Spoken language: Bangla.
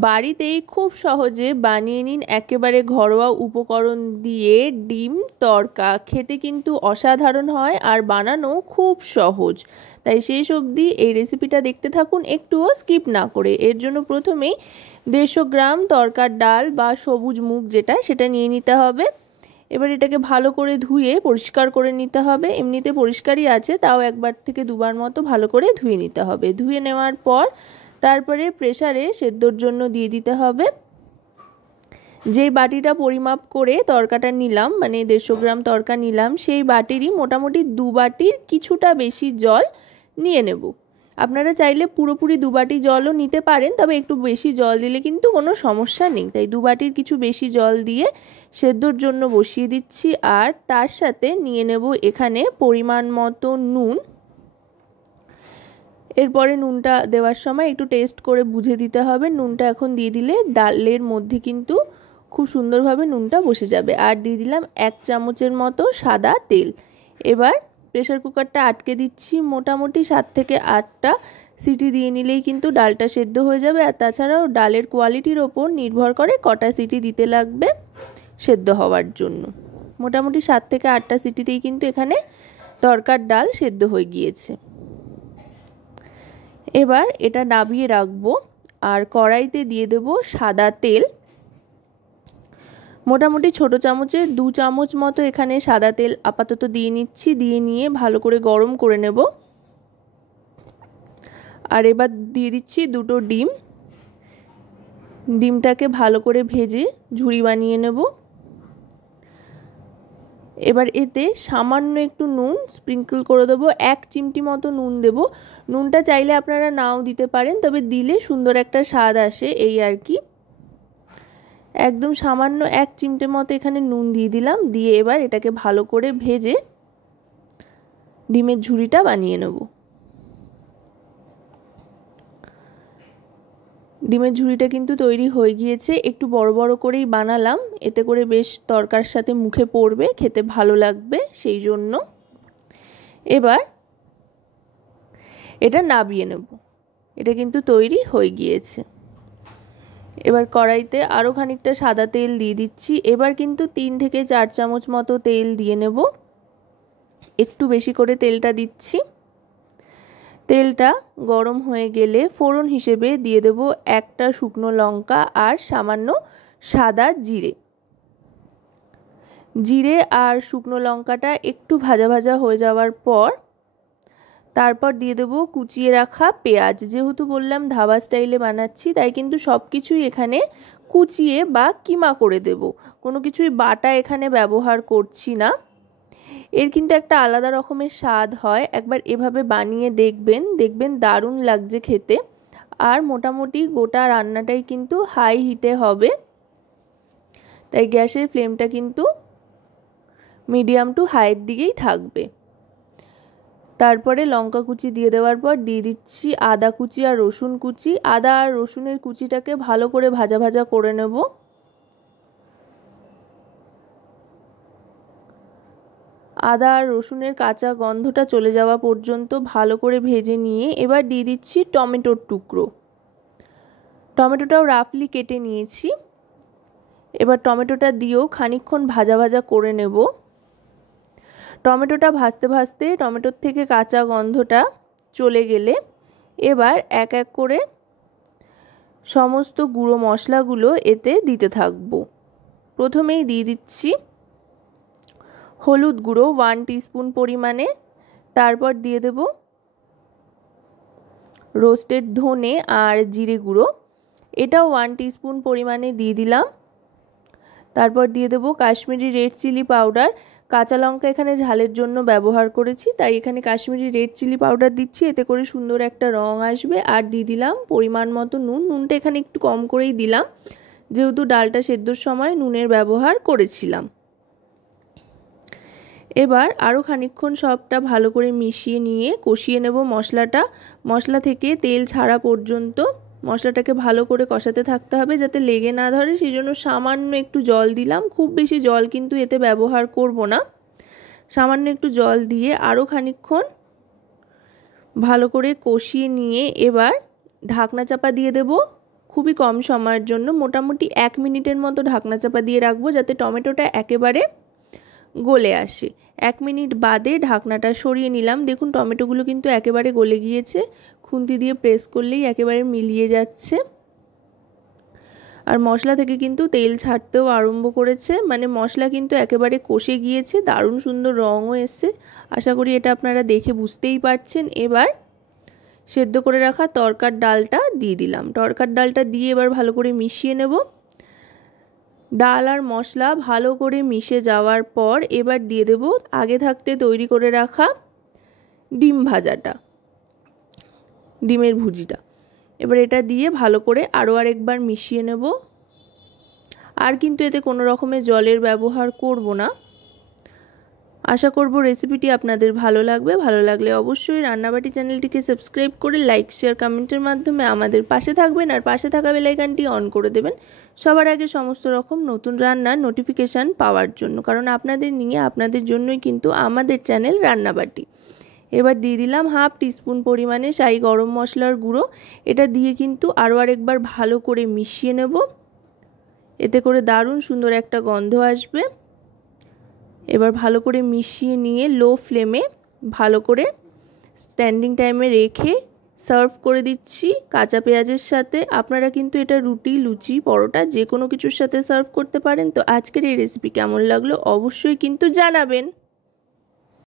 বাড়িতেই খুব সহজে বানিয়ে নিন একেবারে ঘরোয়া উপকরণ দিয়ে ডিম তড়কা। খেতে কিন্তু অসাধারণ হয় আর বানানো খুব সহজ। তাই শেষ অবধি এই রেসিপিটা দেখতে থাকুন, একটুও স্কিপ না করে। এর জন্য প্রথমেই 150 গ্রাম তড়কার ডাল বা সবুজ মুগ সেটা নিয়ে নিতে হবে। এবার এটাকে ভালো করে ধুয়ে পরিষ্কার করে নিতে হবে। এমনিতে পরিষ্কারই আছে, তাও একবার থেকে দুবার মতো ভালো করে ধুয়ে নিতে হবে। ধুয়ে নেওয়ার পর তারপরে প্রেসারে সেদ্ধর জন্য দিয়ে দিতে হবে। যেই বাটিটা পরিমাপ করে তড়কাটা নিলাম, মানে 150 গ্রাম তড়কা নিলাম, সেই বাটিরই মোটামুটি 2 বাটির কিছুটা বেশি জল নিয়ে নেব। আপনারা চাইলে পুরোপুরি 2 বাটি জলও নিতে পারেন, তবে একটু বেশি জল দিলে কিন্তু কোনো সমস্যা নেই। তাই 2 বাটির কিছু বেশি জল দিয়ে সেদ্ধর জন্য বসিয়ে দিচ্ছি। আর তার সাথে নিয়ে নেব এখানে পরিমাণ মতো নুন। এরপরে নুনটা দেওয়ার সময় একটু টেস্ট করে বুঝে দিতে হবে। নুনটা এখন দিয়ে দিলে ডালের মধ্যে কিন্তু খুব সুন্দরভাবে নুনটা বসে যাবে। আর দিয়ে দিলাম 1 চামচের মতো সাদা তেল। এবার প্রেসার কুকারটা আটকে দিচ্ছি। মোটামুটি 7 থেকে 8টা সিটি দিয়ে নিলেই কিন্তু ডালটা সেদ্ধ হয়ে যাবে। আর তাছাড়াও ডালের কোয়ালিটির ওপর নির্ভর করে কটা সিটি দিতে লাগবে সেদ্ধ হওয়ার জন্য। মোটামুটি 7 থেকে 8টা সিটিতেই কিন্তু এখানে তড়কার ডাল সেদ্ধ হয়ে গিয়েছে। এবার এটা নামিয়ে রাখবো আর কড়াইতে দিয়ে দেব সাদা তেল। মোটামুটি ছোট চামচের 2 চামচ মতো এখানে সাদা তেল আপাতত দিয়ে নিচ্ছি। দিয়ে নিয়ে ভালো করে গরম করে নেব। আর এবার দিয়ে দিচ্ছি 2টো ডিম। ডিমটাকে ভালো করে ভেজে ঝুরি বানিয়ে নেব। এবার এতে সামান্য একটু নুন স্প্রিঙ্কল করে দেবো। 1 চিমটি মতো নুন দেব। নুনটা চাইলে আপনারা নাও দিতে পারেন, তবে দিলে সুন্দর একটা স্বাদ আসে, এই আর কি। একদম সামান্য 1 চিমটে মতো এখানে নুন দিয়ে দিলাম। দিয়ে এবার এটাকে ভালো করে ভেজে ডিমের ঝুরিটা বানিয়ে নেব। ডিমের ঝুরিটা কিন্তু তৈরি হয়ে গিয়েছে। একটু বড় বড় করেই বানালাম, এতে করে বেশ তরকার সাথে মুখে পড়বে, খেতে ভালো লাগবে সেই জন্য। এবার এটা নামিয়ে নেব। এটা কিন্তু তৈরি হয়ে গিয়েছে। এবার কড়াইতে আরও খানিকটা সাদা তেল দিয়ে দিচ্ছি। এবার কিন্তু 3 থেকে 4 চামচ মতো তেল দিয়ে নেব। একটু বেশি করে তেলটা দিচ্ছি। তেলটা গরম হয়ে গেলে ফোড়ন হিসেবে দিয়ে দেব 1টা শুকনো লঙ্কা আর সামান্য সাদা জিরে। জিরে আর শুকনো লঙ্কাটা একটু ভাজা ভাজা হয়ে যাওয়ার পর তারপর দিয়ে দেব কুচিয়ে রাখা পেঁয়াজ। যেহেতু বললাম ধাবা স্টাইলে বানাচ্ছি, তাই কিন্তু সব কিছুই এখানে কুচিয়ে বা কিমা করে দেব। কোনো কিছুই বাটা এখানে ব্যবহার করছি না। এর কিন্তু একটা আলাদা রকমের স্বাদ হয়। একবার এভাবে বানিয়ে দেখবেন দারুণ লাগছে খেতে। আর মোটামুটি গোটা রান্নাটাই কিন্তু হাই হিটে হবে, তাই গ্যাসের ফ্লেমটা কিন্তু মিডিয়াম টু হাইয়ের দিকেই থাকবে। তারপরে লঙ্কা কুচি দিয়ে দেওয়ার পর দিয়ে দিচ্ছি আদা কুচি আর রসুন কুচি। আদা আর রসুনের কুচিটাকে ভালো করে ভাজা ভাজা করে নেব। আদা আর রসুনের কাঁচা গন্ধটা চলে যাওয়া পর্যন্ত ভালো করে ভেজে নিয়ে এবার দিয়ে দিচ্ছি টমেটোর টুকরো। টমেটোটাও রাফলি কেটে নিয়েছি। এবার টমেটোটা দিয়েও খানিকক্ষণ ভাজা ভাজা করে নেব। টমেটোটা ভাজতে ভাজতে টমেটোর থেকে কাঁচা গন্ধটা চলে গেলে এবার এক এক করে সমস্ত গুঁড়ো মশলাগুলো এতে দিতে থাকবো। প্রথমেই দিয়ে দিচ্ছি হলুদ গুঁড়ো 1 টিস্পুন পরিমাণে। তারপর দিয়ে দেব রোস্টেড ধনে আর জিরে গুঁড়ো, এটাও 1 টিস্পুন পরিমাণে দিয়ে দিলাম। তারপর দিয়ে দেব কাশ্মীরি রেড চিলি পাউডার। কাঁচা লঙ্কা এখানে ঝালের জন্য ব্যবহার করেছি, তাই এখানে কাশ্মীরি রেড চিলি পাউডার দিচ্ছি, এতে করে সুন্দর একটা রং আসবে। আর দিয়ে দিলাম পরিমাণ মতো নুন। নুনটা এখানে একটু কম করেই দিলাম, যেহেতু ডালটা সেদ্ধর সময় নুনের ব্যবহার করেছিলাম। এবার আরও খানিকক্ষণ সবটা ভালো করে মিশিয়ে নিয়ে কষিয়ে নেব মশলাটা। মশলা থেকে তেল ছাড়া পর্যন্ত মশলাটাকে ভালো করে কষাতে থাকতে হবে যাতে লেগে না ধরে, সেই জন্য সামান্য একটু জল দিলাম। খুব বেশি জল কিন্তু এতে ব্যবহার করব না। সামান্য একটু জল দিয়ে আরও খানিকক্ষণ ভালো করে কষিয়ে নিয়ে এবার ঢাকনা চাপা দিয়ে দেব খুবই কম সময়ের জন্য, মোটামুটি 1 মিনিটের মতো ঢাকনা চাপা দিয়ে রাখবো যাতে টমেটোটা একেবারে গলে আসে। 1 মিনিট বাদে ঢাকনাটা সরিয়ে নিলাম। দেখুন টমেটোগুলো কিন্তু একেবারে গলে গিয়েছে, খুন্তি দিয়ে প্রেস করলেই একেবারে মিলিয়ে যাচ্ছে। আর মশলা থেকে কিন্তু তেল ছাড়তেও আরম্ভ করেছে, মানে মশলা কিন্তু একেবারে কষে গিয়েছে, দারুণ সুন্দর রঙও এসছে। আশা করি এটা আপনারা দেখে বুঝতেই পারছেন। এবার সেদ্ধ করে রাখা তরকার ডালটা দিয়ে দিলাম। তরকার ডালটা দিয়ে এবার ভালো করে মিশিয়ে নেব। ডাল আর মশলা ভালো করে মিশে যাওয়ার পর এবার দিয়ে দেব আগে থাকতে তৈরি করে রাখা ডিম ভাজাটা, ডিমের ভুজিটা। এবার এটা দিয়ে ভালো করে আরও আরেকবার মিশিয়ে নেব। আর কিন্তু এতে কোনো রকমের জলের ব্যবহার করব না। আশা করব রেসিপিটি আপনাদের ভালো লাগবে। ভালো লাগলে অবশ্যই রান্নাবাটি চ্যানেলটিকে সাবস্ক্রাইব করে লাইক শেয়ার কমেন্টের মাধ্যমে আমাদের পাশে থাকবেন, আর পাশে থাকা বেল আইকনটি অন করে দেবেন সবার আগে সমস্ত রকম নতুন রান্নার নোটিফিকেশান পাওয়ার জন্য, কারণ আপনাদের নিয়ে আপনাদের জন্যই কিন্তু আমাদের চ্যানেল রান্নাবাটি। এবার দিয়ে দিলাম 1/2 টিস্পুন পরিমাণে শাহি গরম মশলার গুঁড়ো। এটা দিয়ে কিন্তু আরও আরেকবার ভালো করে মিশিয়ে নেব, এতে করে দারুণ সুন্দর একটা গন্ধ আসবে। এবার ভালো করে মিশিয়ে নিয়ে লো ফ্লেমে ভালো করে স্ট্যান্ডিং টাইমে রেখে সার্ভ করে দিচ্ছি কাঁচা পেঁয়াজের সাথে। আপনারা কিন্তু এটা রুটি, লুচি, পরোটা যে কোনো কিছুর সাথে সার্ভ করতে পারেন। তো আজকের এই রেসিপি কেমন লাগলো অবশ্যই কিন্তু জানাবেন।